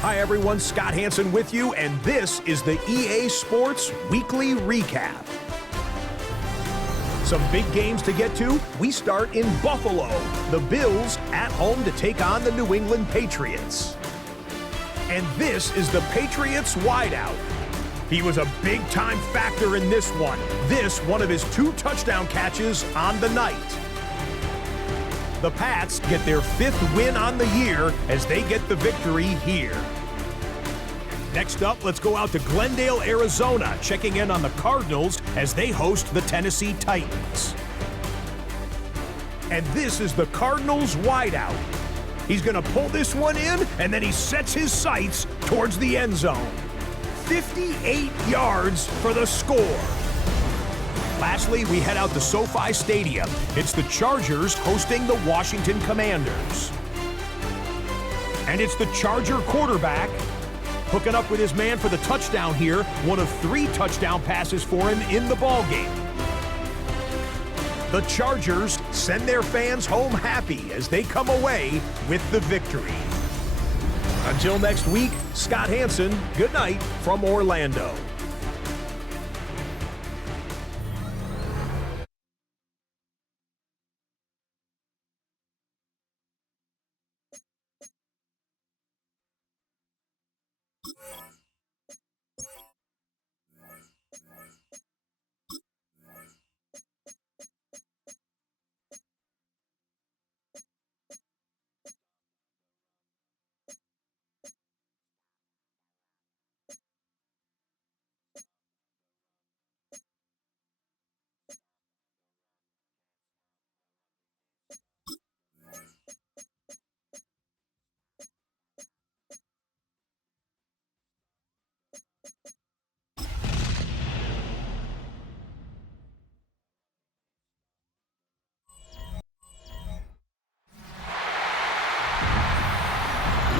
Hi everyone, Scott Hansen with you, and this is the EA Sports Weekly Recap. Some big games to get to. We start in Buffalo. The Bills at home to take on the New England Patriots. And this is the Patriots wideout. He was a big-time factor in this one. This, one of his 2 touchdown catches on the night. The Pats get their 5th win on the year as they get the victory here. Next up, let's go out to Glendale, Arizona, checking in on the Cardinals as they host the Tennessee Titans. And this is the Cardinals wideout. He's going to pull this one in, and then he sets his sights towards the end zone. 58 yards for the score. Lastly, we head out to SoFi Stadium. It's the Chargers hosting the Washington Commanders. And it's the Charger quarterback hooking up with his man for the touchdown here. One of 3 touchdown passes for him in the ballgame. The Chargers send their fans home happy as they come away with the victory. Until next week, Scott Hansen, good night from Orlando.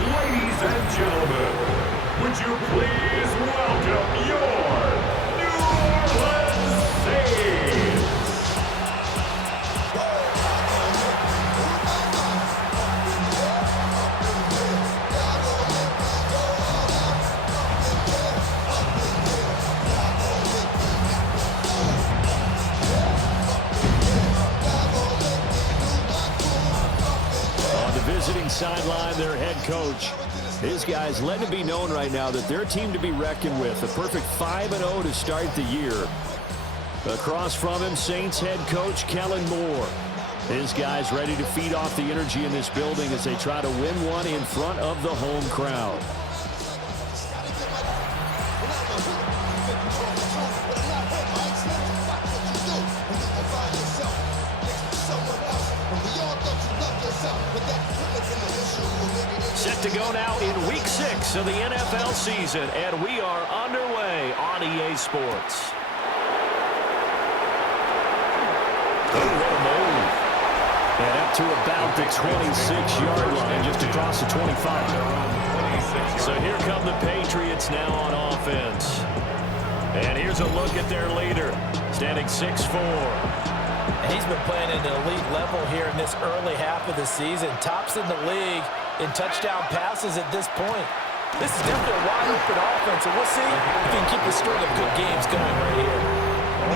Ladies and gentlemen, would you please welcome your New Orleans Saints? On the visiting sideline, their head coach. His guys letting it be known right now that they're a team to be reckoned with. A perfect 5-0 to start the year. Across from him, Saints head coach Kellen Moore. His guys ready to feed off the energy in this building as they try to win one in front of the home crowd. Set to go now in Week 6 of the NFL season, and we are underway on EA Sports. Oh, what a move. And up to about the 26-yard line, just across the 25. So here come the Patriots now on offense. And here's a look at their leader, standing 6'4". And he's been playing at an elite level here in this early half of the season. Tops in the league in touchdown passes at this point. This is definitely a wide-open offense, and we'll see if he can keep the string of good games going right here.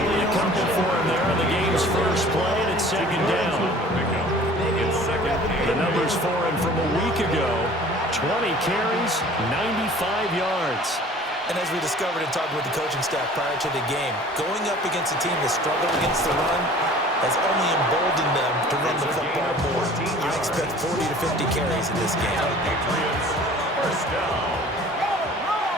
Only a couple for him there on the game's first play, and it's second down. The numbers for him from a week ago, 20 carries, 95 yards. And as we discovered in talking with the coaching staff prior to the game, going up against a team that struggled against the run has only emboldened them to run the football more. I expect 40 to 50 carries in this game. Patriots, first down.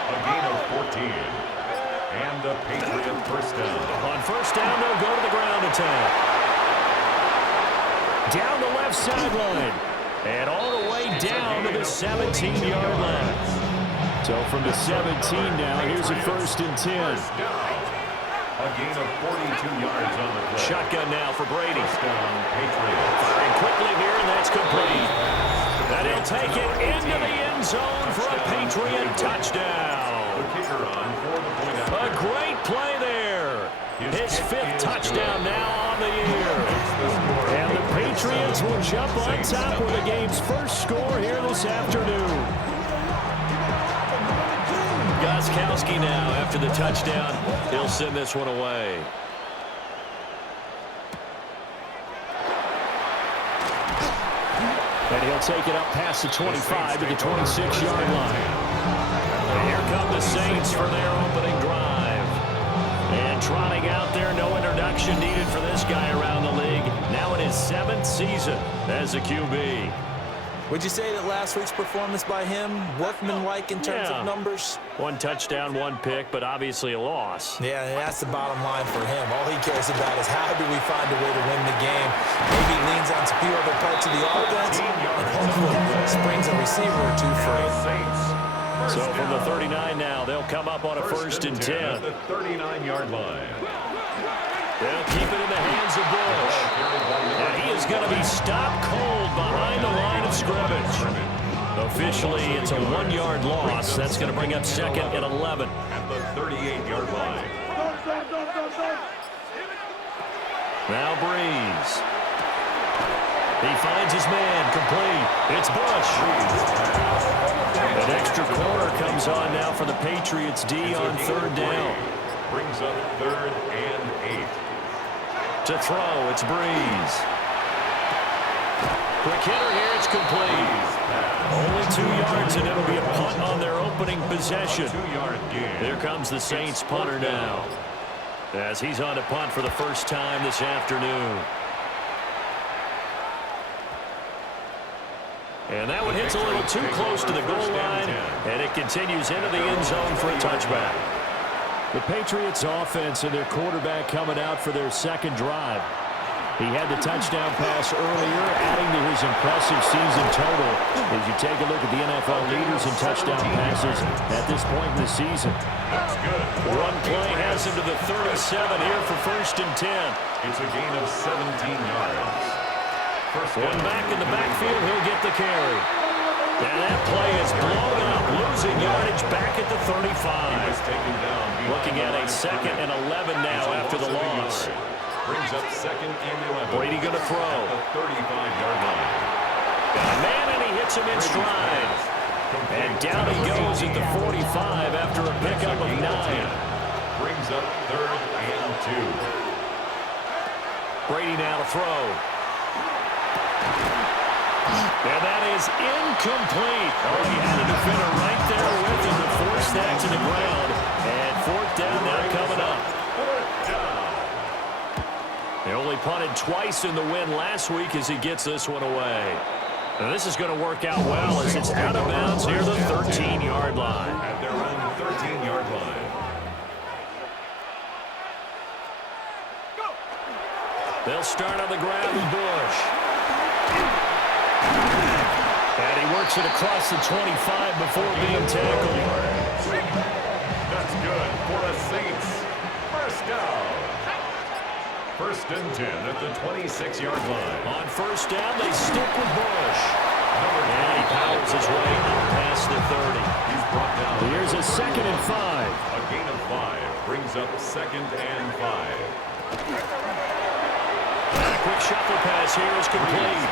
A gain of 14. And the Patriot first down. On first down, they'll go to the ground attack. Down the left sideline. And all the way down to the 17-yard line. So from the 17 now, here's a first and 10. A gain of 42 yards on the play. Shotgun now for Brady. First down, Patriots. Firing quickly here, and that's complete. And he'll take it into the end zone for a Patriot touchdown. The kicker on for the his 5th touchdown now on the year. And the Patriots will jump on top with the game's first score here this afternoon. Gostkowski now after the touchdown. He'll send this one away. And he'll take it up past the 25 to the 26-yard line. And here come the Saints for their opening drive. And trotting out there, no introduction needed for this guy around the league. Now in his 7th season as a QB. Would you say that last week's performance by him, workmanlike in terms of numbers? 1 touchdown, 1 pick, but obviously a loss. Yeah, and that's the bottom line for him. All he cares about is how do we find a way to win the game. Maybe leans on a few other parts of the offense, and hopefully springs a receiver or two free. So from the 39 now, they'll come up on a 1st and 10. At the 39-yard line. They'll keep it in the hands of Bush. And he is going to be stopped cold behind the line of scrimmage. Officially, it's a 1-yard loss. That's going to bring up 2nd and 11. At the 38-yard line. Now Breeze. He finds his man, complete. It's Bush. An extra corner comes on now for the Patriots D on 3rd down. Brings up 3rd and 8. To throw, it's Breeze. Quick hitter here, it's complete. Only 2 yards, and it'll be a punt on their opening possession. 2-yard gain. Here comes the Saints punter now, as he's on to punt for the first time this afternoon. And that one hits a little too close to the goal line, and it continues into the end zone for a touchback. The Patriots offense and their quarterback coming out for their 2nd drive. He had the touchdown pass earlier, adding to his impressive season total as you take a look at the NFL leaders in touchdown passes at this point in the season. That's good. One play has him to the 37 here for 1st and 10. It's a gain of 17 yards. One back in the backfield, he'll get the carry. And that play is blown up, losing yardage back at the 35. Looking at a 2nd and 11 now after the loss. Brings up 2nd and 11. Brady going to throw. At the 35-yard line. Got a man, and he hits him in stride. And down he goes at the 45 after a pickup of 9. Brings up 3rd and 2. Brady now to throw. And that is incomplete. Oh, he had a defender right there with him to force that to the ground. And 4th down now coming up. They only punted twice in the win last week as he gets this one away. And this is going to work out well as it's out of bounds near the 13-yard line. At their own 13-yard line. They'll start on the ground with Bush. And he works it across the 25 before being tackled. That's good for the Saints. 1st down. 1st and 10 at the 26-yard line. On 1st down, they stick with Bush. And he powers his way up past the 30. He's brought down. Here's a 2nd and 5. A gain of 5 brings up 2nd and 5. And a quick shuffle pass here is complete.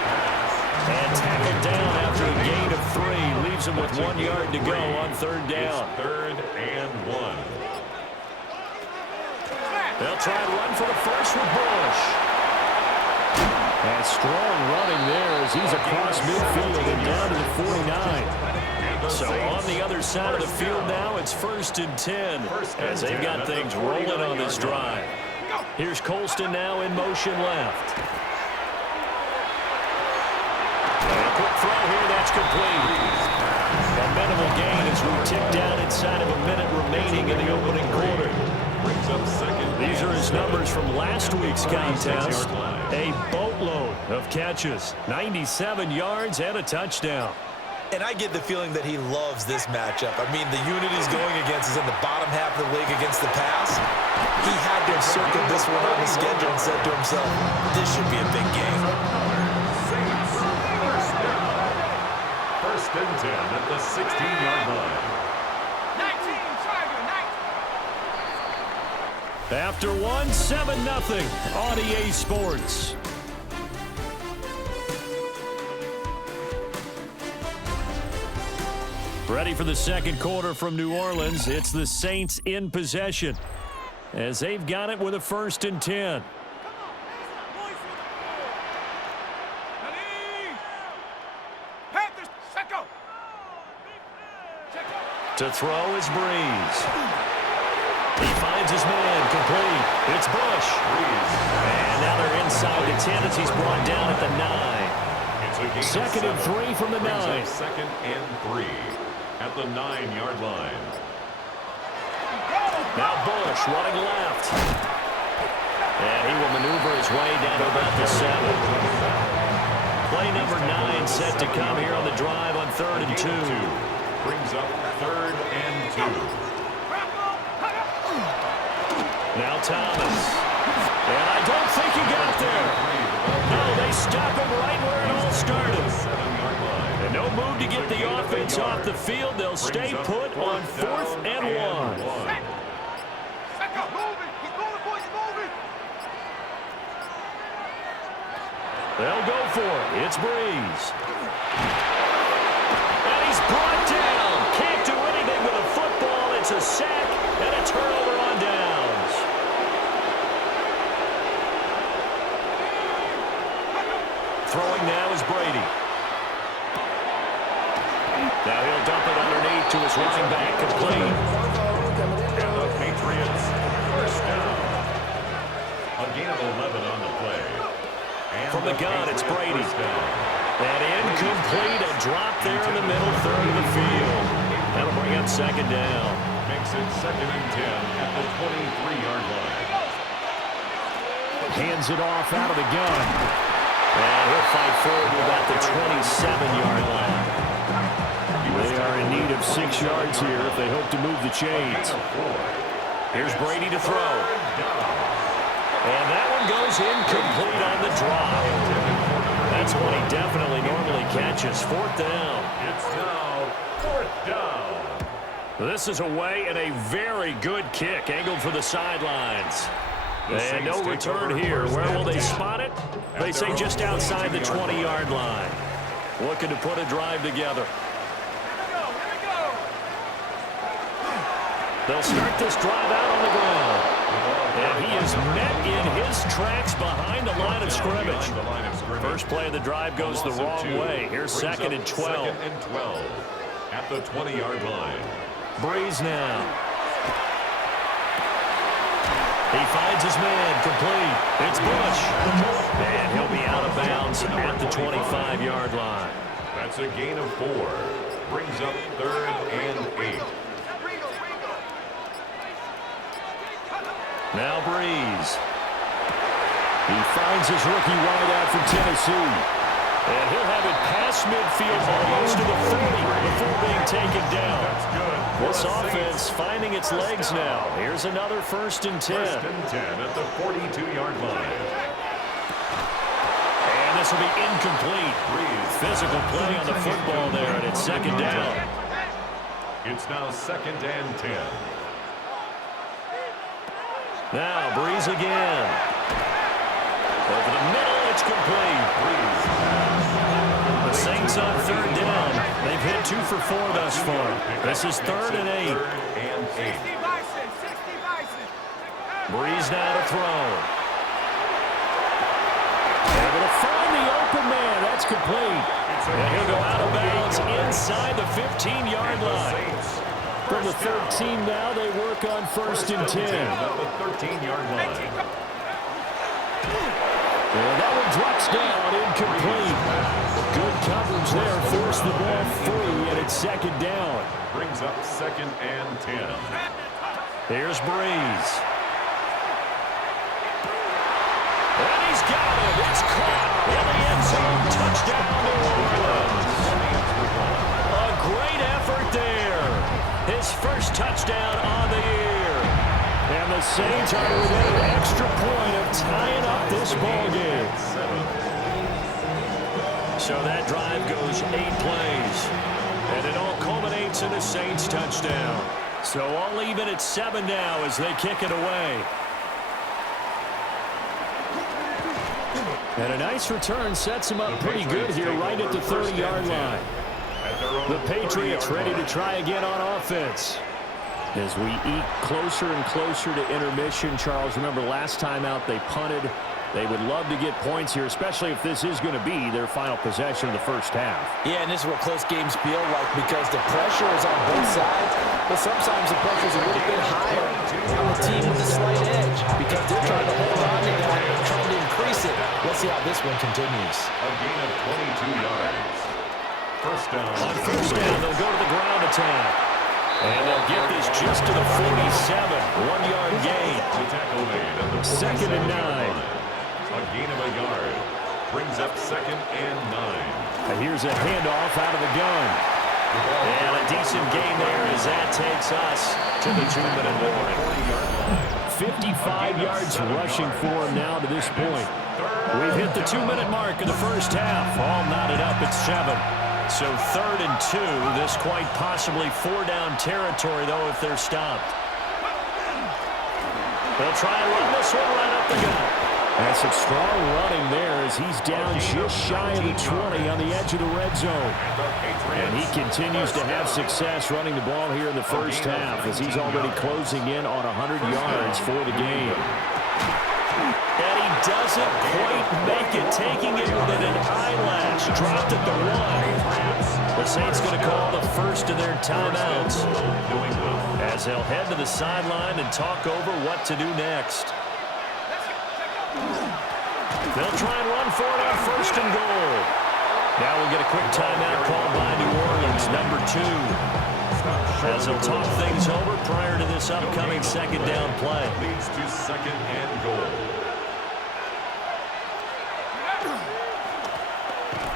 And tackled down after a gain of 3. Leaves him with 1 yard to go on 3rd down. It's 3rd and 1. They'll try and run for the first with Bush. And strong running there as he's across midfield and down to the 49. So on the other side of the field now, it's 1st and 10 as they've got things rolling on this drive. Here's Colston now in motion left. And a quick throw here, that's complete. A minimal gain as we tick down inside of a minute remaining in the opening quarter. These are his numbers from last week's contest. A boatload of catches, 97 yards and a touchdown. And I get the feeling that he loves this matchup. I mean, the unit he's going against is in the bottom half of the league against the pass. He had to have circled this one on the schedule and said to himself, this should be a big game. First and 10 at the 16-yard line. After one, 7-0 on EA Sports. Ready for the second quarter from New Orleans. It's the Saints in possession as they've got it with a 1st and 10. To throw is Breeze. He finds his man, complete. It's Bush. And now they're inside the 10 as he's brought down at the 9. 2nd and 3 from the 9. 2nd and 3 at the 9-yard line. Now Bush running left. And he will maneuver his way down to about the 7. Play number 9 set to come here on the drive on 3rd and 2. Brings up 3rd and 2. Now Thomas. And I don't think he got there. No, they stop him right where it all started. 7-yard line. And no move to get the offense off the field. They'll stay put on 4th and 1. They'll go for it. It's Breeze. And he's brought down. Can't do anything with a football. It's a sack and a turnover on downs. Throwing now is Brady. Now he'll dump it underneath to his running back, complete. And the Patriots, 1st down. A gain of 11 on the play. And From the gun, it's Brady. And incomplete, a drop there in the middle third of the field. That'll bring up 2nd down. Makes it 2nd and 10 at the 23-yard line. Hands it off out of the gun. And he'll fight forward to about the 27-yard line. They are in need of 6 yards here if they hope to move the chains. Here's Brady to throw. And that one goes incomplete on the drop. That's one he definitely normally catches. 4th down. It's now 4th down. This is away and a very good kick angled for the sidelines. And no return here. Where will they spot it? They say just outside the 20-yard line. Looking to put a drive together. They'll start this drive out on the ground. And he is met in his tracks behind the line of scrimmage. First play of the drive goes the wrong way. Here's 2nd and 12. 2nd and 12 at the 20-yard line. Breeze now. He finds his man, complete. It's Bush. And he'll be out of bounds at the 25-yard line. That's a gain of 4. Brings up 3rd and 8. Now Breeze. He finds his rookie wideout from Tennessee. And he'll have it past midfield almost to the 30 before being taken down. That's good. This offense finding its legs now. Here's another 1st and 10. 1st and 10 at the 42-yard line. And this will be incomplete. Physical play on the football there, and it's 2nd down. It's now 2nd and 10. Now Breeze again. Over the middle, it's complete. The Saints on 3rd down. They've hit 2 for 4 thus far. This is 3rd and 8. Breeze now to throw. Able to find the open man. That's complete. And he'll go out of bounds inside the 15-yard line. From the 13 now, they work on 1st and 10. At the 13-yard line. And that one drops down, incomplete. Good coverage there, forced the ball free, and it's 2nd down. Brings up 2nd and 10. Here's Breeze. And he's got it. It's caught in the end zone. Touchdown, New Orleans. A great effort there. His first touchdown on the year. And the Saints are within an extra point of tying up this ball game. So that drive goes 8 plays. And it all culminates in a Saints touchdown. So all even at 7 now as they kick it away. And a nice return sets him up pretty good here right at the 30-yard line. The Patriots ready to try again on offense. As we eat closer and closer to intermission, Charles, remember last time out they punted. They would love to get points here, especially if this is going to be their final possession of the first half. Yeah, and this is what close games feel like because the pressure is on both sides, but sometimes the pressure is a little bit higher on the team with a slight edge because they're trying to hold on to that and trying to increase it. Let's see how this one continues. A gain of 22 yards. First down. On first down, they'll go to the ground attack. And they'll get this just to the 47. 1-yard gain. Second and 9. A gain of a yard. Brings up second and 9. And here's a handoff out of the gun. And a decent gain there as that takes us to the 2-minute warning. 55 yards rushing for him now to this point. We've hit the 2-minute mark of the first half. All knotted up at 7. So 3rd and 2. This quite possibly 4-down territory, though, if they're stopped. They'll try and run this one right up the gut. That's some strong running there as he's down just shy of the 20 on the edge of the red zone. And he continues to have success running the ball here in the first half as he's already closing in on 100 yards for the game. And he doesn't quite make it, taking it within an eyelash. Dropped at the 1. The Saints going to call the first of their timeouts as they'll head to the sideline and talk over what to do next. They'll try and run for it on 1st and goal. Now we'll get a quick timeout called by New Orleans, number 2. As they'll talk things over prior to this upcoming 2nd down play. Leads to 2nd and goal.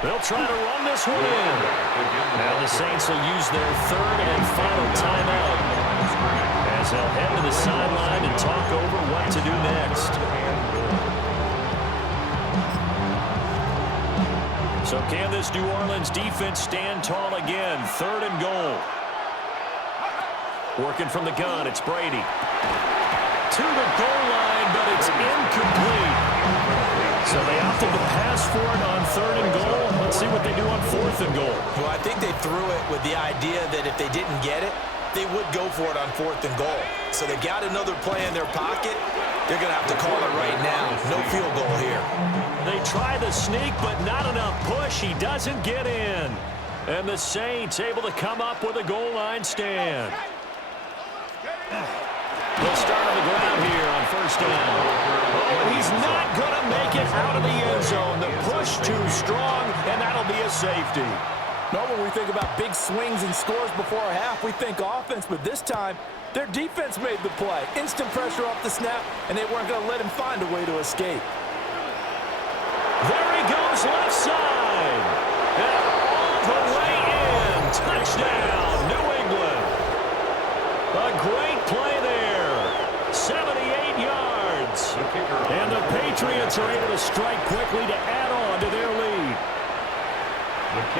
They'll try to run this one in. Now the Saints will use their 3rd and final timeout as they'll head to the sideline and talk over what to do next. So can this New Orleans defense stand tall again? 3rd and goal. Working from the gun, it's Brady. To the goal line, but it's incomplete. So they opted to pass for it on 3rd and goal. Let's see what they do on 4th and goal. Well, I think they threw it with the idea that if they didn't get it, they would go for it on 4th and goal. So they got another play in their pocket. They're going to have to call it right now. No field goal here. They try the sneak, but not enough push. He doesn't get in. And the Saints able to come up with a goal line stand. They'll start on the ground here on 1st down. Oh, and he's not going to make it out of the end zone. The push too strong, and that'll be a safety. No, when we think about big swings and scores before a half, we think offense, but this time, their defense made the play. Instant pressure off the snap, and they weren't going to let him find a way to escape. There he goes, left side. And all the way in. Touchdown, New England. A great play there. 78 yards. And the Patriots are able to strike quickly to add on to their lead.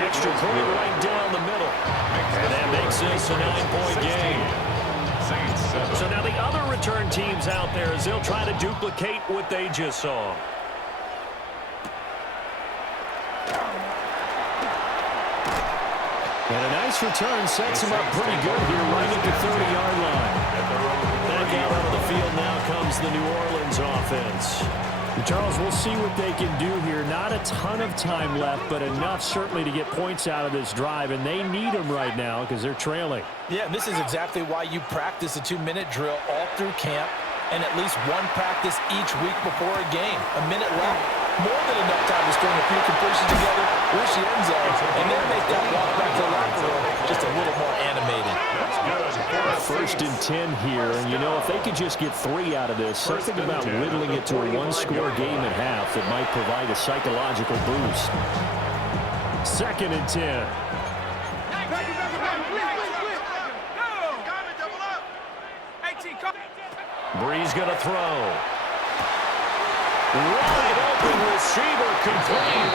Extra point right down the middle. And that makes this a 9-point game. So now the other return teams out there as they'll try to duplicate what they just saw. And a nice return sets him up pretty good here right at the 30-yard line. Back out onto the field now comes the New Orleans offense. Charles, we'll see what they can do here. Not a ton of time left, but enough certainly to get points out of this drive, and they need them right now because they're trailing. Yeah, and this is exactly why you practice a 2-minute drill all through camp and at least one practice each week before a game. A minute left, more than enough time to string a few completions together, reach the end zone, and then make that walk back to the locker room just a little more animated. 1st and 10 here, and you know, if they could just get 3 out of this, something about whittling it to a 1-score game at half that might provide a psychological boost. 2nd and 10. Bree's going to throw. Wide open receiver complete.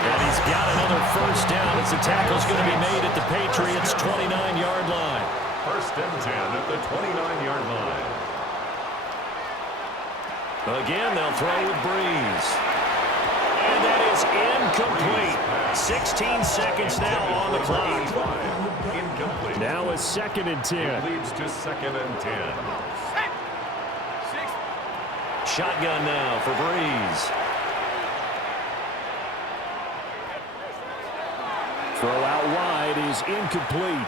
And he's got another 1st down as the tackle's going to be made at the Patriots' 29-yard line. 1st and 10 at the 29-yard line. Again, they'll throw with Breeze. And that is incomplete. 16 seconds now on the clock. Incomplete. Now it's 2nd and 10. Leads to 2nd and 10. Shotgun now for Breeze. Throw out wide is incomplete.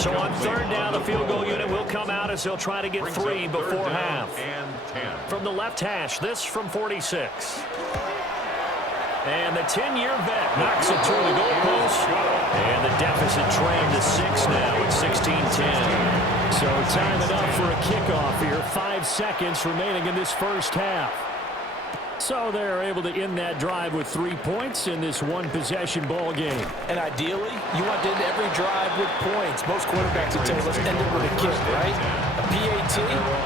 So on 3rd down, the field goal unit will come out as they'll try to get 3 before half. And 10. From the left hash, this from 46. And the 10-year vet knocks it through the goalpost. And the deficit trimmed to 6 now at 16-10. So time it up for a kickoff here. 5 seconds remaining in this first half. So they're able to end that drive with 3 points in this one-possession ball game. And ideally, you want to end every drive with points. Most quarterbacks will tell you, let's end it with a kick, right? A PAT,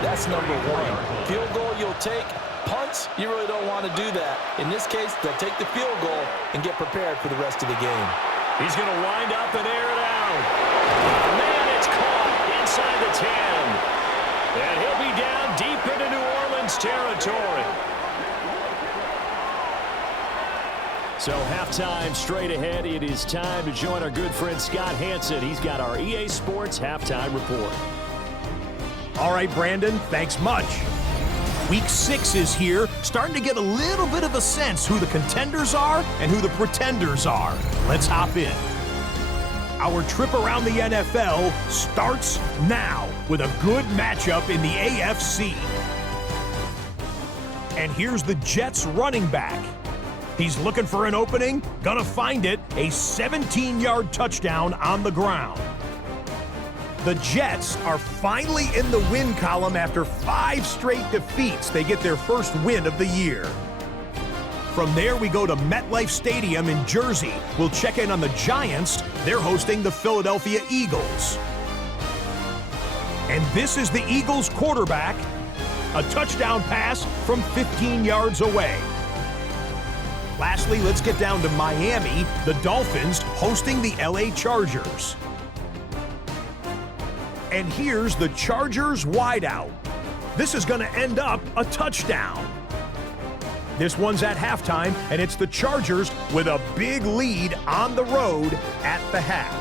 that's number 1. Field goal you'll take. Punts, you really don't want to do that. In this case, they'll take the field goal and get prepared for the rest of the game. He's going to wind up and air it out. Man, it's caught inside the 10. And he'll be down deep into New Orleans territory. So halftime straight ahead. It is time to join our good friend Scott Hansen. He's got our EA Sports halftime report. All right, Brandon, thanks much. Week 6 is here, starting to get a little bit of a sense who the contenders are and who the pretenders are. Let's hop in. Our trip around the NFL starts now with a good matchup in the AFC. And here's the Jets running back. He's looking for an opening, gonna find it, a 17-yard touchdown on the ground. The Jets are finally in the win column after 5 straight defeats. They get their first win of the year. From there, we go to MetLife Stadium in Jersey. We'll check in on the Giants. They're hosting the Philadelphia Eagles. And this is the Eagles quarterback. A touchdown pass from 15 yards away. Lastly, let's get down to Miami. The Dolphins hosting the LA Chargers. And here's the Chargers wideout. This is going to end up a touchdown. This one's at halftime, and it's the Chargers with a big lead on the road at the half.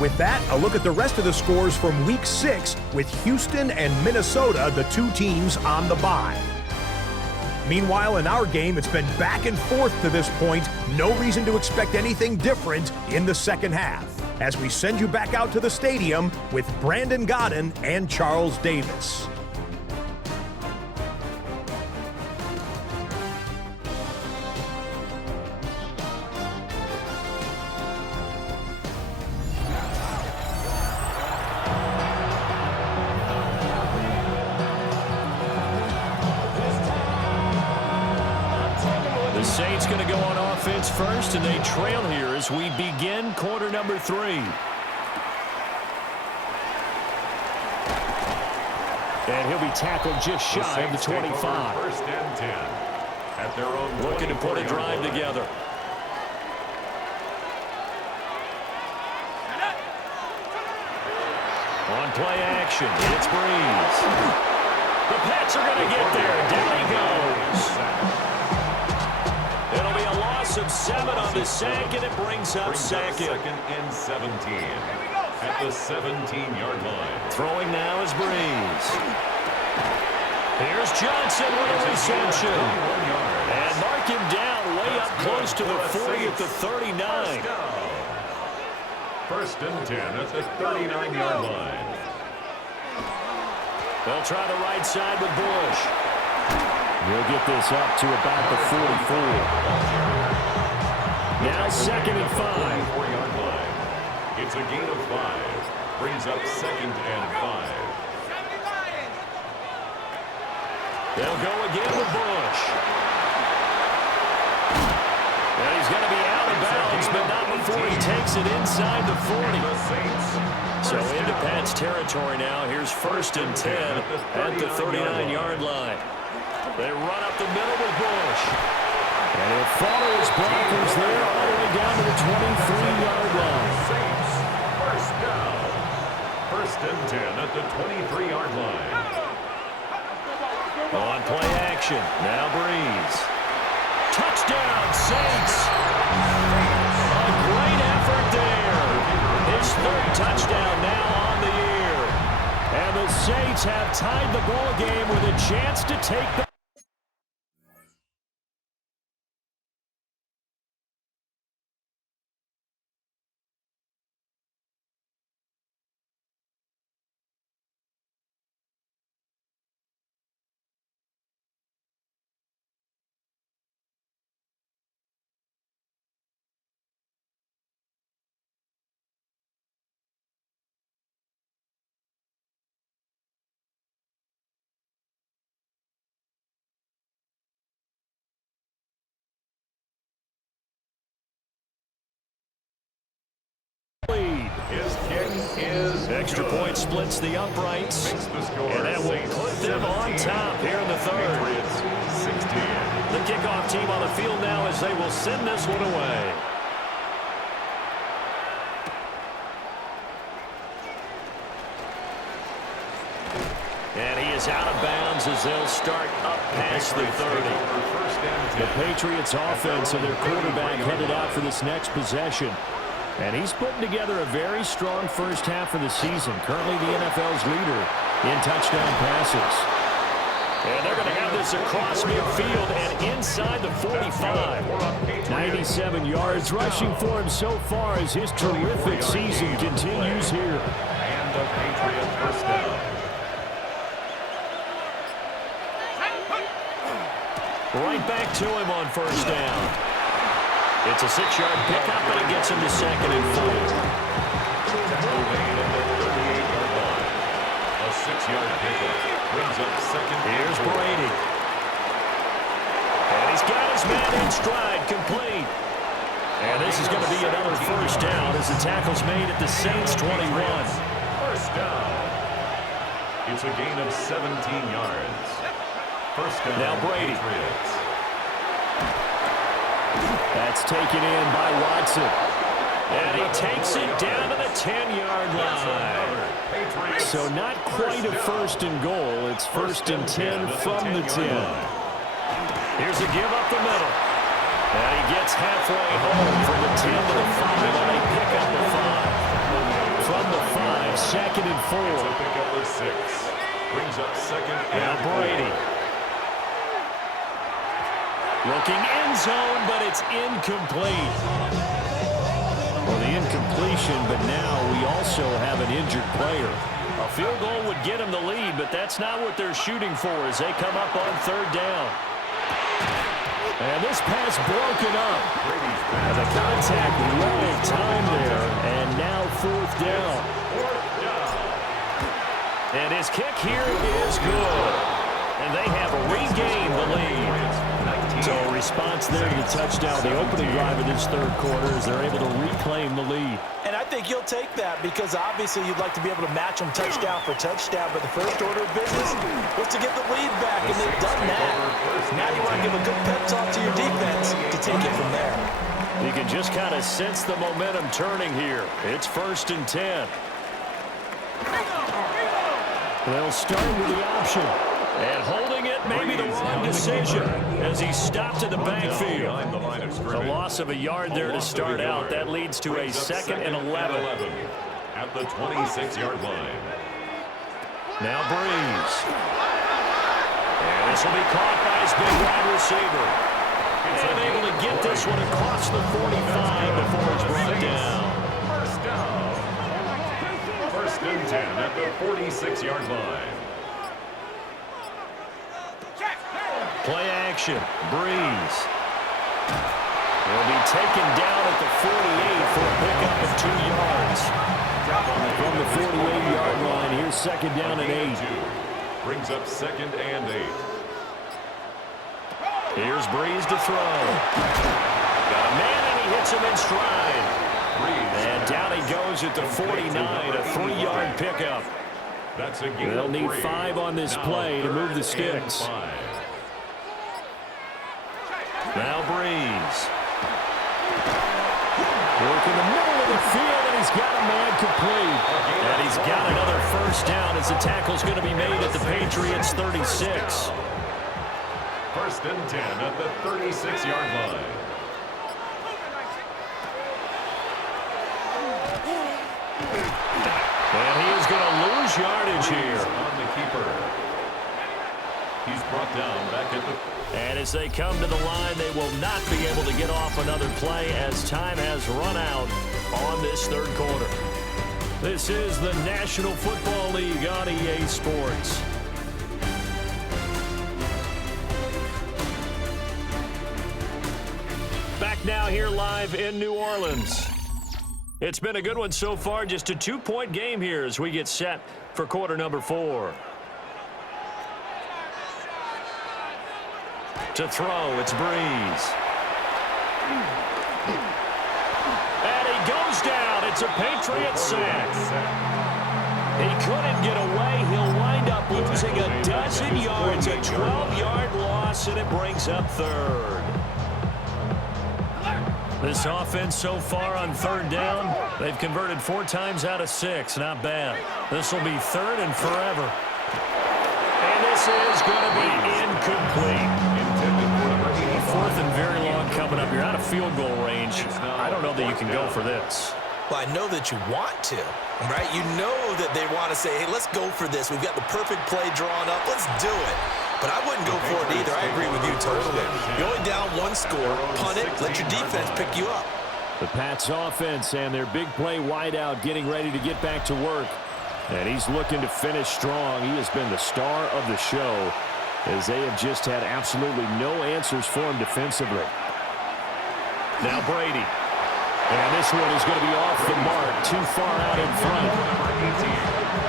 With that, a look at the rest of the scores from Week 6 with Houston and Minnesota, the 2 teams on the bye. Meanwhile, in our game, it's been back and forth to this point. No reason to expect anything different in the second half, as we send you back out to the stadium with Brandon Godden and Charles Davis. Saints going to go on offense first, and they trail here as we begin quarter number 3. And he'll be tackled just shy of the 25. First and 10 at their own. Looking to put a drive together. On play action, it's Breeze. The Pats are going to get there. Down he goes. It'll be a loss of 7 on the sack, and it brings up second. 2nd and 17 at the 17-yard line. Throwing now is Breeze. Here's Johnson with a reception. And mark him down way up close to the 40 at the 39. First and 10 at the 39-yard line. They'll try the right side with Bush. He'll get this up to about the 44. Now 2nd and 5. 44-yard line. It's a gain of 5. Brings up 2nd and 5. They'll go again with Bush. And he's going to be out of bounds, but not before he takes it inside the 40. So into Pats territory now. Here's 1st and 10 at the 39-yard line. They run up the middle with Bush. And he'll follow his blockers there all the way down to the 23-yard line. First down. First and 10 at the 23-yard line. On play action. Now Breeze. Touchdown, Saints. A great effort there. His third touchdown now on the year. And the Saints have tied the ball game with a chance to take the lead. His kick is Extra good. point splits the uprights. Makes the score And that will Saints put them on 17, top here in the third. Patriots 16. The kickoff team on the field now as they will send this one away. And he is out of bounds as they'll start up past the 30. The Patriots offense and their quarterback headed out for this next possession. And he's putting together a very strong first half of the season. Currently the NFL's leader in touchdown passes. And they're going to have this across midfield and inside the 45. 97 yards rushing for him so far as his terrific season continues here. And the Patriots first down. Right back to him on first down. It's a 6-yard pickup, and it gets him to 2nd and 4. Moving at the 38-yard line. A 6-yard pickup brings up 2nd. Here's Brady. And he's got his man in stride, complete. And this is going to be another first down as the tackle's made at the Saints' 21. First down. It's a gain of 17 yards. First down. Now Brady. Patriots. That's taken in by Watson. And he takes it down to the 10-yard line. So not quite a first and goal. It's first and 10 from the 10. Here's a give up the middle. And he gets halfway home from the 10 to the 5. And they pick up the 5. From the 5, 2nd and 4. It's a pickup of 6. Brings up 2nd and Now Brady. Looking end zone, but it's incomplete. Well, the incompletion, but now we also have an injured player. A field goal would get him the lead, but that's not what they're shooting for as they come up on 3rd down. And this pass broken up. And the contact right in time there, and now 4th down. And his kick here is good. And they have regained the lead. So a response there to the touchdown, the opening drive of this 3rd quarter, as they're able to reclaim the lead. And I think you'll take that because obviously you'd like to be able to match them touchdown for touchdown, but the first order of business was to get the lead back, and they've done that. Now you want to give a good pep talk to your defense to take it from there. You can just kind of sense the momentum turning here. It's 1st and 10. They'll start with the option. And holding it, maybe the wrong decision as he stopped in the backfield. A loss of a yard there to start out. That leads to a 2nd and 11. At the 26-yard line. Now Breeze. And this will be caught by his big wide receiver. And able to get this one across the 45 before it's brought down. First down. 1st and 10 at the 46-yard line. Play action. Breeze. Will be taken down at the 48 for a pickup of 2 yards. From the 48-yard line, here's 2nd down and 8. Brings up 2nd and 8. Here's Breeze to throw. Got a man and he hits him in stride. And down he goes at the 49, a 3-yard pickup. That's a gain. They'll need 5 on this play to move the sticks. Now Breeze. Work in the middle of the field, and he's got a man complete. And he's got another first down as the tackle's going to be made at the Patriots' 36. First and 10 at the 36-yard line. And he is going to lose yardage here. On the keeper. He's brought down back at the... And as they come to the line, they will not be able to get off another play as time has run out on this third quarter. This is the National Football League on EA Sports. Back now here live in New Orleans. It's been a good one so far, just a 2-point game here as we get set for quarter number 4. To throw, it's Breeze. And he goes down. It's a Patriot sack. He couldn't get away. He'll wind up losing a dozen yards, a 12-yard loss, and it brings up third. This offense so far on third down, they've converted 4 times out of 6. Not bad. This will be third and forever. And this is going to be incomplete. Fourth and very long coming up. You're out of field goal range. I don't know that you can go for this. Well, I know that you want to, right? You know that they want to say, hey, let's go for this. We've got the perfect play drawn up. Let's do it. But I wouldn't go for it either. I agree with you totally. You're only down 1 score. Punt it. Let your defense pick you up. The Pats offense and their big play wideout getting ready to get back to work. And he's looking to finish strong. He has been the star of the show as they have just had absolutely no answers for him defensively. Now Brady. And this one is going to be off the mark, too far out in front.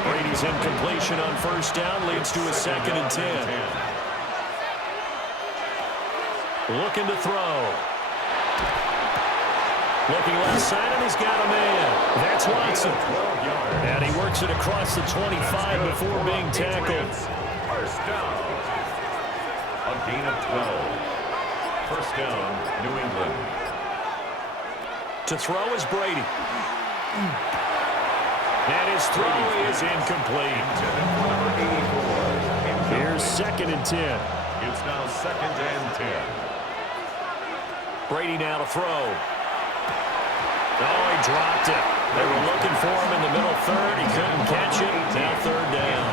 Brady's incompletion on first down leads to a 2nd and 10. Looking to throw. Looking left side, and he's got a man. That's Watson. And he works it across the 25 before being tackled. First down. A gain of 12. First down, New England. To throw is Brady. And his throw is incomplete. Here's 2nd and 10. It's now 2nd and 10. Brady now to throw. Oh, he dropped it. They were looking for him in the middle third. He couldn't catch it. Now third down.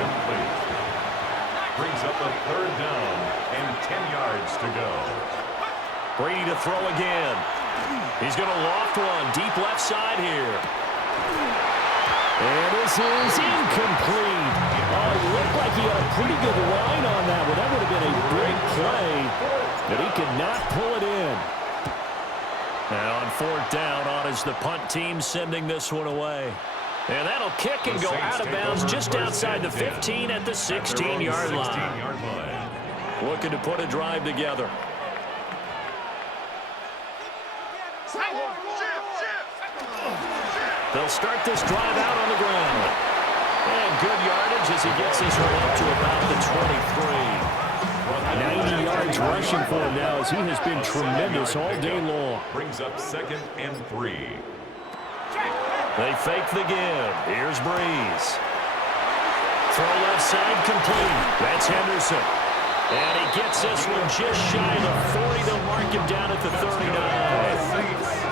Brings up a third down and 10 yards to go. Brady to throw again. He's going to loft one deep left side here. And this is incomplete. Oh, it looked like he had a pretty good line on that one. That would have been a big play, but he could not pull it in. Now on 4th down, on is the punt team sending this one away. And that'll kick and go out of bounds just outside the 15 at the 16-yard line. Looking to put a drive together. They'll start this drive out on the ground. And good yardage as he gets this one up to about the 23. 90 yards rushing for him now as he has been tremendous all day long. Brings up 2nd and 3. They fake the give. Here's Breeze. Throw left side complete. That's Henderson. And he gets this one just shy of the 40. They'll mark him down at the 39.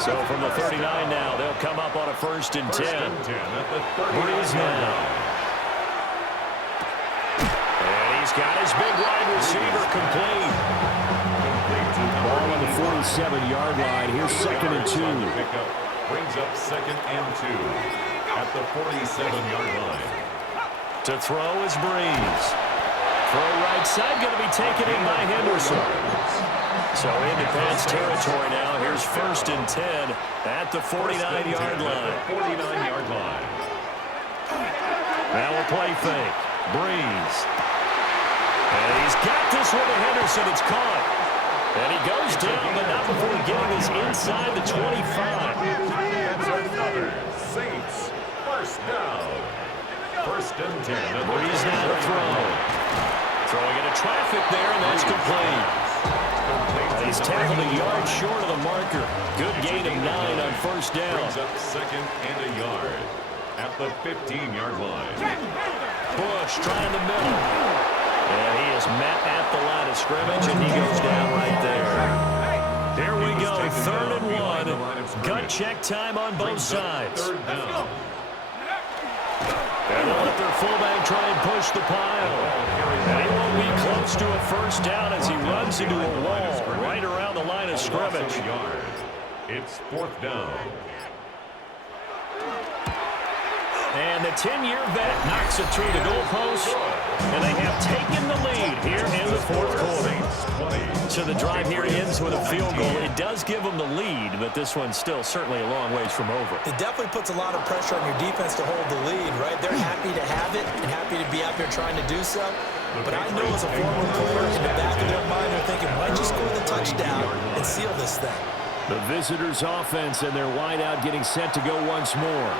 So from the 39 now, they'll come up on a 1st and 10. Breeze now. And he's got his big wide receiver complete. Ball on the 47-yard line. Here's 2nd and 2. Brings up 2nd and 2 at the 47-yard line. To throw is Breeze. Throw right side, going to be taken in by Henderson. So into Pats territory now. Here's 1st and 10 at the 49-yard line. 49-yard line. Now a play fake. Breeze. And he's got this one to Henderson. It's caught. And he goes down, but not before getting this inside the 25. That's another Saints first down. 1st and 10. Breeze now to throw. Throwing into traffic there, and that's complete. He's tackled a yard short of the marker. Good gain of 9 on first down. Brings up second and a yard at the 15-yard line. Bush trying the middle. And he is met at the line of scrimmage, and he goes down right there. Here we go, 3rd and 1. Gut check time on both sides. Third down. And they'll let their fullback try and push the pile. And he won't be close to a first down as he runs into a wall right around the line of scrimmage. It's 4th down. And the 10-year vet knocks it through the goalpost. And they have taken the lead here in the 4th quarter. So the drive here ends with a field goal. It does give them the lead, but this one's still certainly a long ways from over. It definitely puts a lot of pressure on your defense to hold the lead, right? They're happy to have it and happy to be out there trying to do so. But I know as a former player, in the back of their mind, they're thinking, why don't you score the touchdown and seal this thing? The visitors' offense and their wideout getting set to go once more.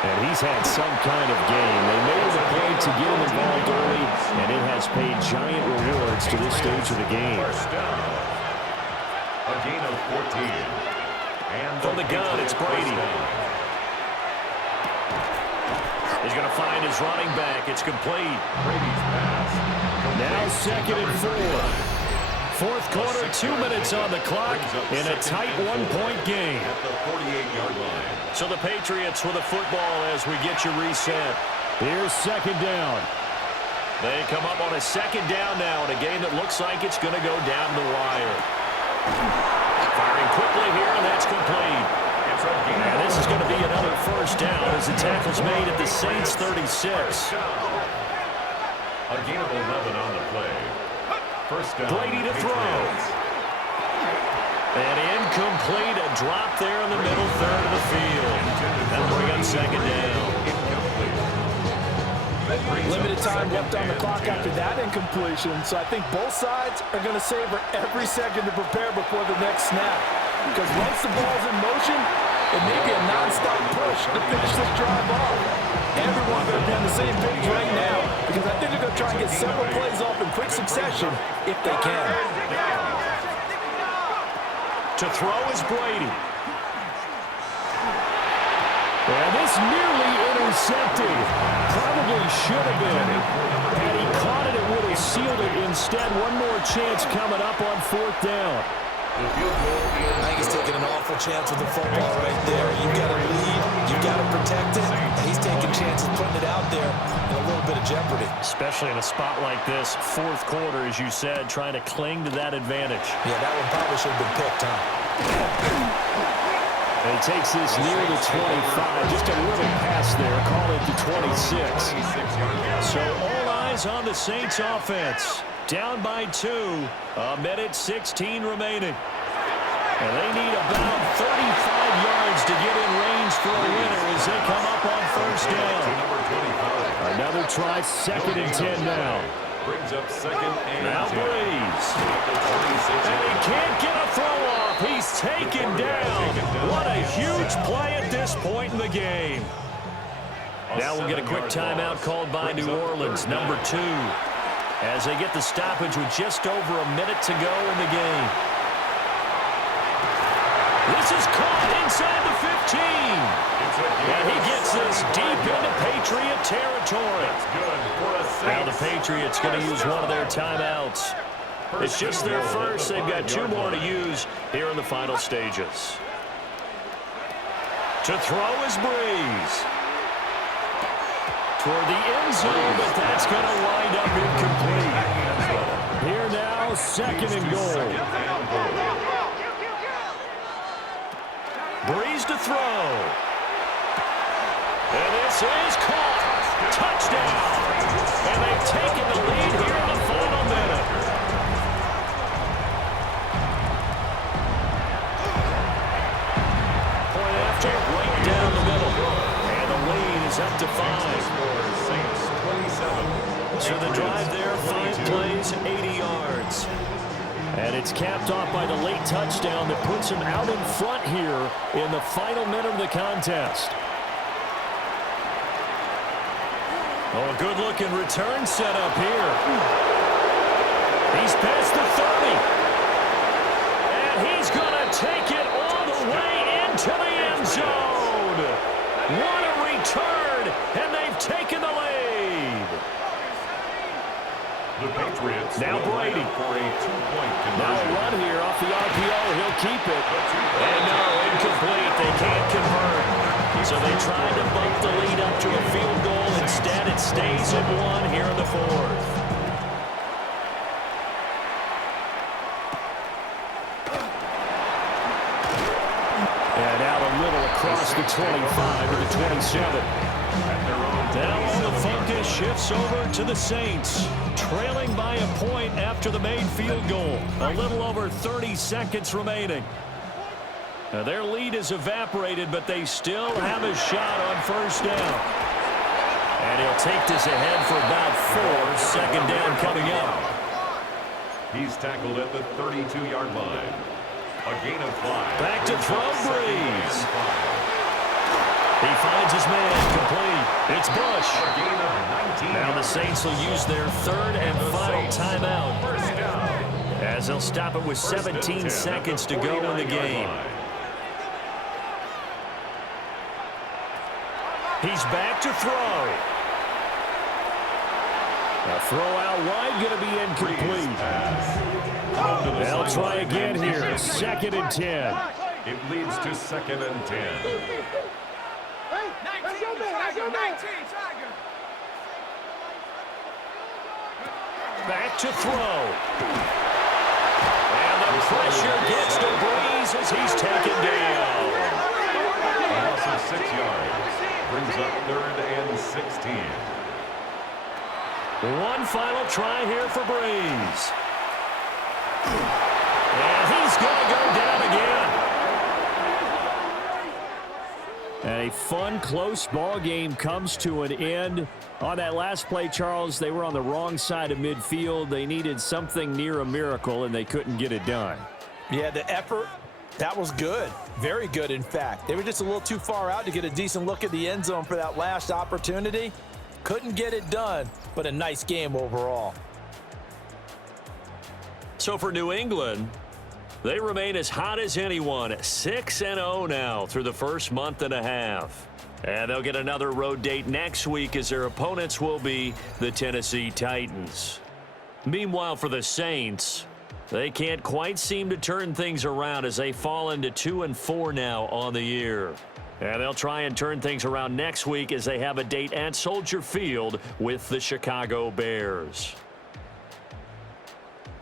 And he's had some kind of game. They made it a point to get him involved early, and it has paid giant rewards to this stage of the game. First down. A gain of 14. And From the gun, it's Brady. He's going to find his running back. It's complete. Brady's pass. Now 2nd and 4. 4th quarter, 2 minutes on the clock in a tight 1-point game. At the 48-yard line. So the Patriots with the football as we get you reset. Here's 2nd down. They come up on a 2nd down now in a game that looks like it's going to go down the wire. Firing quickly here, and that's complete. And this is going to be another first down as the tackle's made at the Saints' 36. A gain of 11 on the play. First down. Brady to throw. And incomplete, a drop there in the middle third of the field. That'll bring up 2nd down. Limited time left on the clock after that incompletion, so I think both sides are going to savor every second to prepare before the next snap. Because once the ball's in motion, it may be a non-stop push to finish this drive off. Everyone's going to be on the same page right now because I think they're going to try and get several plays off in quick succession if they can. To throw is Brady. And this nearly intercepted. Probably should have been. Had he caught it, it would have sealed it. Instead, one more chance coming up on 4th down. I think he's taking an awful chance with the football right there. You've got to lead, you've got to protect it, and he's taking chances putting it out there in a little bit of jeopardy. Especially in a spot like this, 4th quarter, as you said, trying to cling to that advantage. Yeah, that one probably should have been picked, huh? And he takes this near the 25, just a little pass there, call it the 26. So all eyes on the Saints offense. Down by 2, a minute 16 remaining. And they need about 35 yards to get in range for a winner as they come up on first down. Another try, 2nd and 10 now. Brings up 2nd and Now 10. Breeze. And he can't get a throw off. He's taken down. What a huge play at this point in the game. Now we'll get a quick timeout called by New Orleans, number 2. As they get the stoppage with just over a minute to go in the game. This is caught inside the 15. And he gets this deep into Patriot territory. Now the Patriots going to use one of their timeouts. It's just their first. They've got 2 more to use here in the final stages. To throw is Breeze. Toward the end zone, but that's going to wind up incomplete. Here now, 2nd and goal. Breeze to throw. And this is caught. Touchdown. And they've taken the lead here in the final minute. Point after, right down the middle. And the lead is up to 5. So the drive there, 5 plays, 80 yards. And it's capped off by the late touchdown that puts him out in front here in the final minute of the contest. Oh, a good-looking return set up here. He's past the 30. will take it all the way into the end zone. What a return, and they've taken the lead. The Patriots now Brady for a 2-point conversion. Now a run here off the RPO. He'll keep it. And no, incomplete. They can't convert. So they tried to bump the lead up to a field goal. Instead, it stays at 1 here in the fourth. And now a little across the 25 to the 27. Now all the focus shifts over to the Saints, trailing by a point after the made field goal. A little over 30 seconds remaining. Now their lead is evaporated, but they still have a shot on first down. And he'll take this ahead for about 4. Second down coming up. He's tackled at the 32-yard line. A gain of 5. Back to throw, Breeze. He finds his man, complete. It's Bush. A gain of 19. Now the Saints will use their third and final timeout, First down. as they'll stop it with 17 seconds to go in the game. He's back to throw. A throw out wide, going to be incomplete. They'll try again here. 2nd and 10. It leads to 2nd and 10. Back to throw. And the pressure gets to Breeze as he's taken down. A loss of 6 yards. Brings up 3rd and 16. One final try here for Breeze. And he's going to go down again. And a fun, close ball game comes to an end. On that last play, Charles, they were on the wrong side of midfield. They needed something near a miracle, and they couldn't get it done. Yeah, the effort, that was good. Very good, in fact. They were just a little too far out to get a decent look at the end zone for that last opportunity. Couldn't get it done, but a nice game overall. So for New England, they remain as hot as anyone, 6-0 now through the first month and a half. And they'll get another road date next week as their opponents will be the Tennessee Titans. Meanwhile, for the Saints, they can't quite seem to turn things around as they fall into 2-4 now on the year. And they'll try and turn things around next week as they have a date at Soldier Field with the Chicago Bears.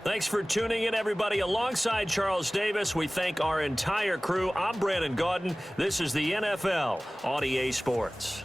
Thanks for tuning in, everybody. Alongside Charles Davis, we thank our entire crew. I'm Brandon Gaudin. This is the NFL on EA Sports.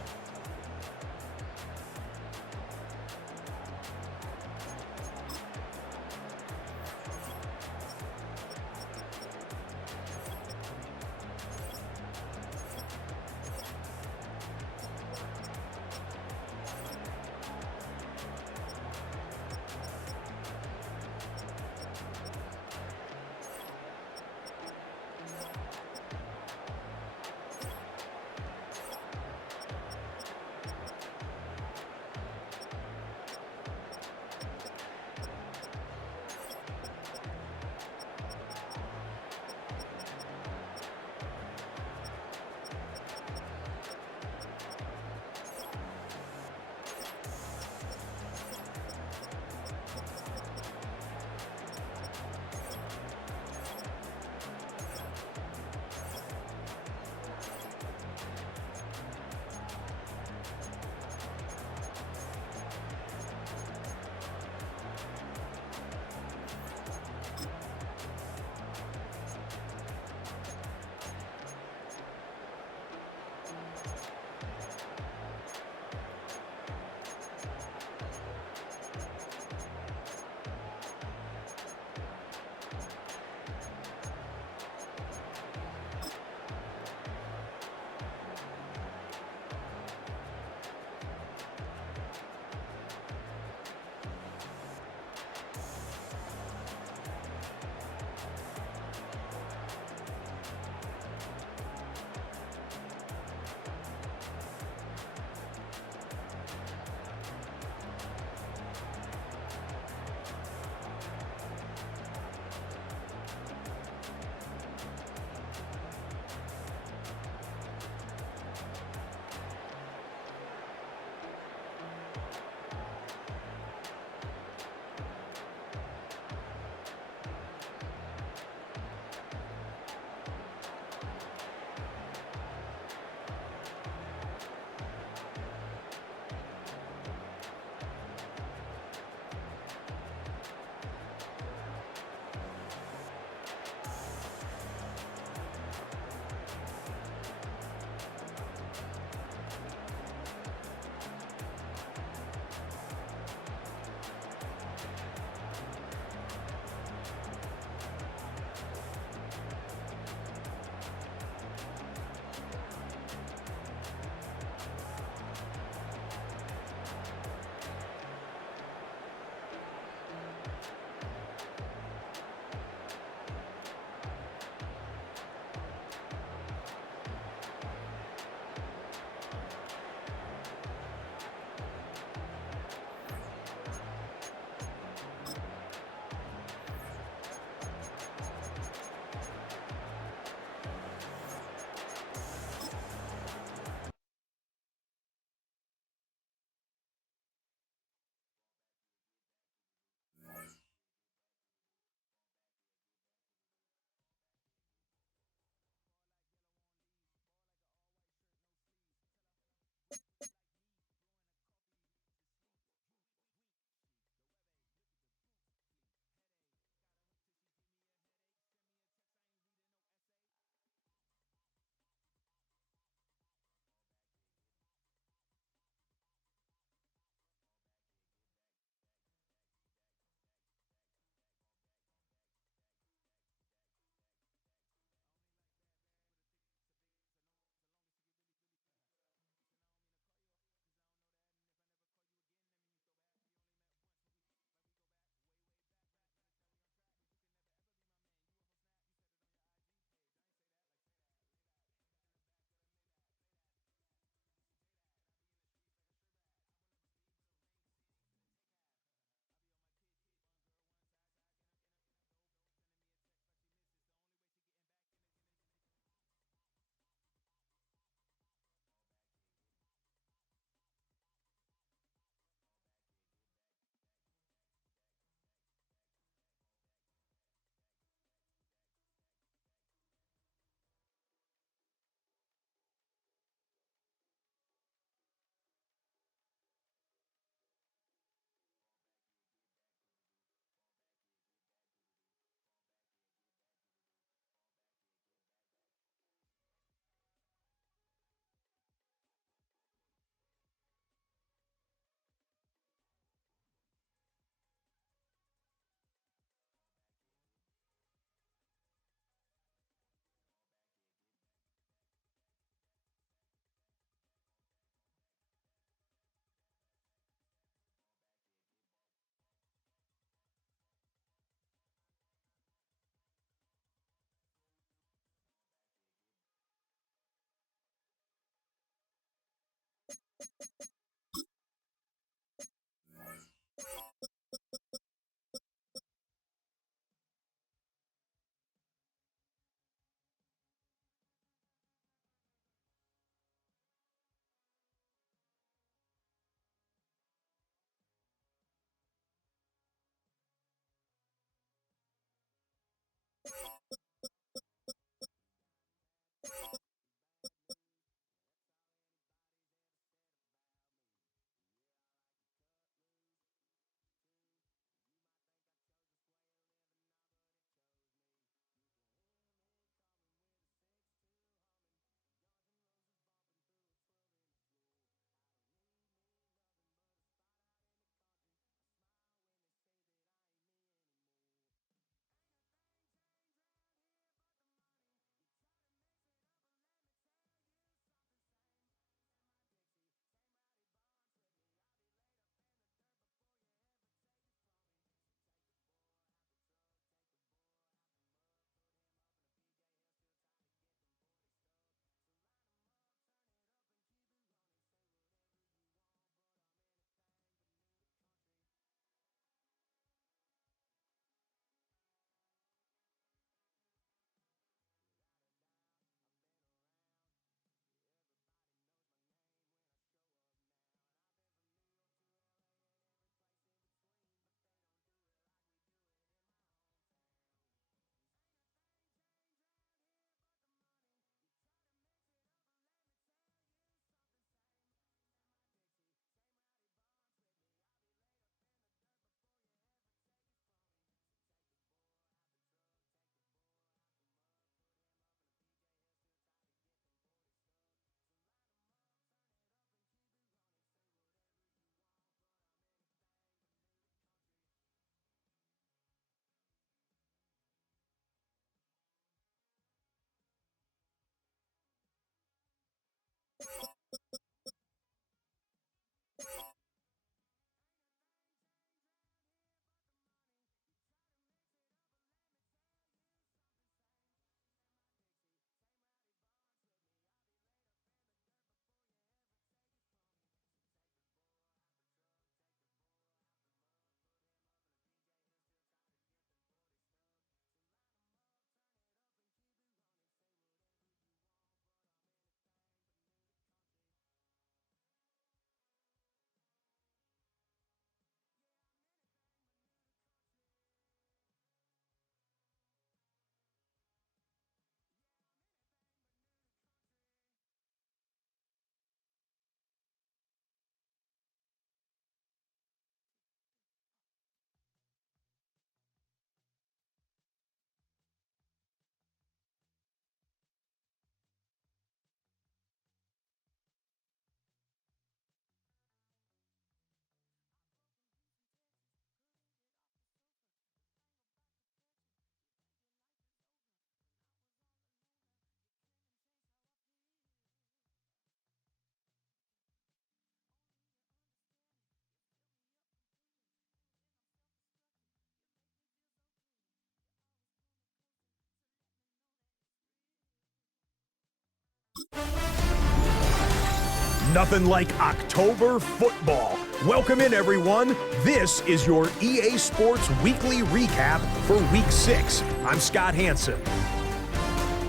Nothing like October football. Welcome in, everyone. This is your EA Sports Weekly Recap for Week 6. I'm Scott Hansen.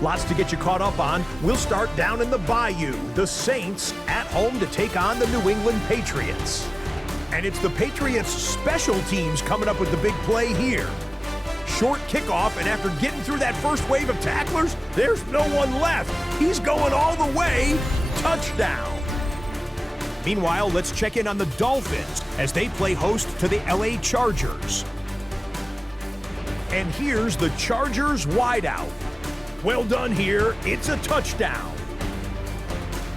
Lots to get you caught up on. We'll start down in the Bayou. The Saints at home to take on the New England Patriots. And it's the Patriots special teams coming up with the big play here. Short kickoff, and after getting through that first wave of tacklers, there's no one left. He's going all the way. Touchdown. Meanwhile, let's check in on the Dolphins as they play host to the LA Chargers. And here's the Chargers wideout. Well done here. It's a touchdown.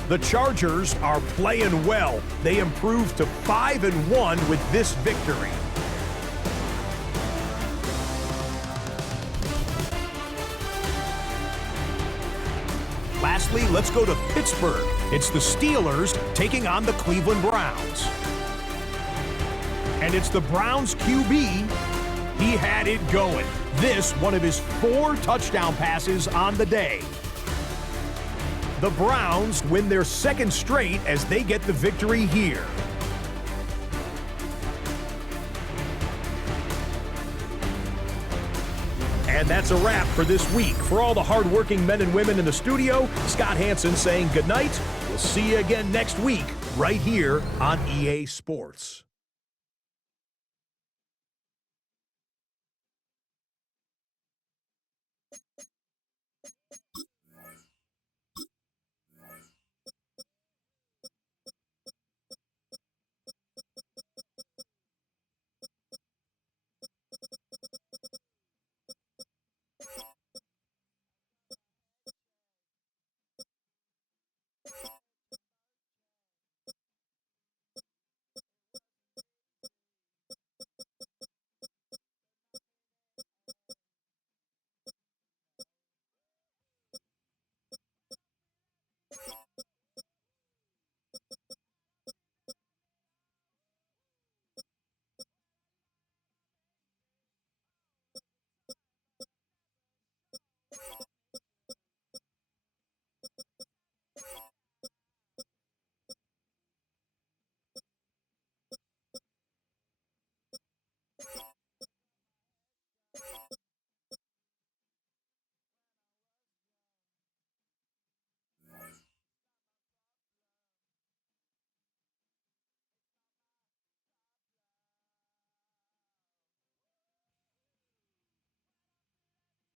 The Chargers are playing well. They improved to 5-1 with this victory. Lastly, let's go to Pittsburgh. It's the Steelers taking on the Cleveland Browns. And it's the Browns QB. He had it going. This, one of his 4 touchdown passes on the day. The Browns win their second straight as they get the victory here. And that's a wrap for this week. For all the hardworking men and women in the studio, Scott Hansen saying goodnight. We'll see you again next week right here on EA Sports.